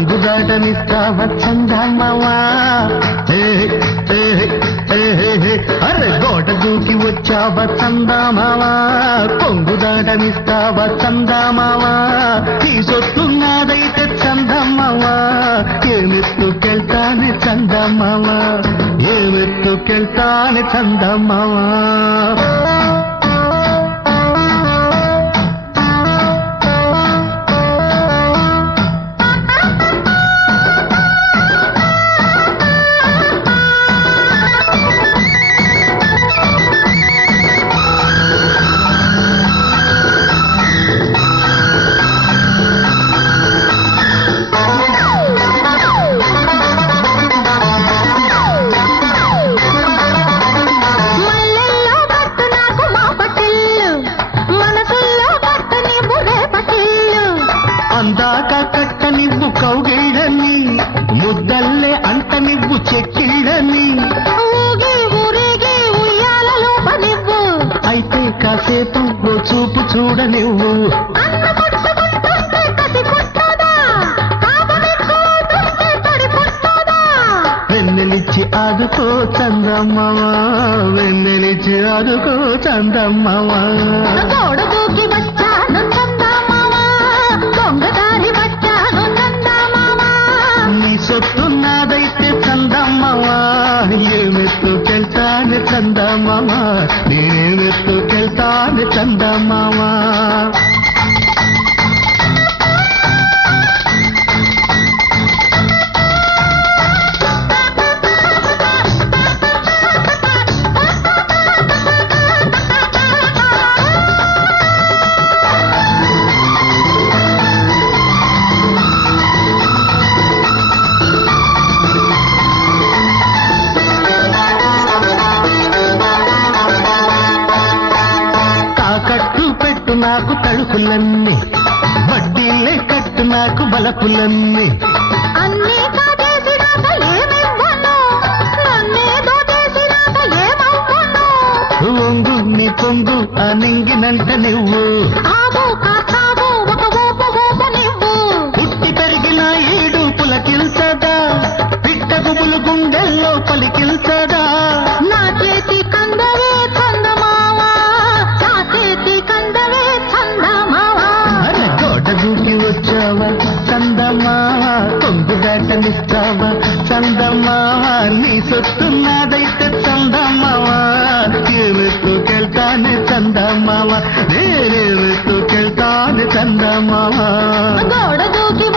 కొంగు దాటనిస్తావా చందమావా అరే గోడ దూకి వచ్చావా చందమావా కొంగు దాటనిస్తావా చందమావా నీ సొత్తున్నదైతే చందమావా ఏమెత్తుకెళ్తానే చందమావా ఏమెత్తుకెళ్తానే చందమావా అందాక కట్ట నివ్వు కౌగిళ్ళని ముద్దల్లే అంట నివ్వు చెక్కిళ్ళని ఊరేగే ఉయ్యాలలోప నివ్వు అయితే కాసేపు ఓ చూపు చూడ నివ్వు వెన్నెలిచ్చి ఆదుకో చందమ్మవా వెన్నెలిచ్చి ఆదుకో చందమ్మవా గోడ దూకి వచ్చాను చందమావా దొంగదారి వచ్చాను చందమావా నీ సొత్తున్నదైతే చందమ్మవా ఏమెత్తుకెళ్తానే చందమ్మవా నేనేమెత్తుకెళ్తానే చందమ్మవా తాకట్టు పెట్టు నాకు తలుపులన్నీ వడ్డీలే కట్టు నాకు బలపులన్నీ అన్నీ కాజేసినాక ఏమివ్వను నన్నేదో చేసినాక ఏమవ్వను ఒంగు నీ పొంగు ఆ నింగినంట నువ్వు ఆగు కాసాగు ఒక ఊపు నివ్వు పుట్టి పెరిగిన ఈడు పులకిల్సదా పిట్ట గుబులు గుండెల్లో పలికిల్సదా నా చేతి కందవే చందమావా నా చేతి కందవే చందమావా అరే గోడ దూకి వచ్చావా చందమావా కొంగు దాటనిస్తావా చందమావా నీ సొత్తున్నదైతే చందమావా ఏమెత్తుకెళ్తానే చందమావా నేనేమెత్తుకెళ్తానే చందమావా గోడ దూకి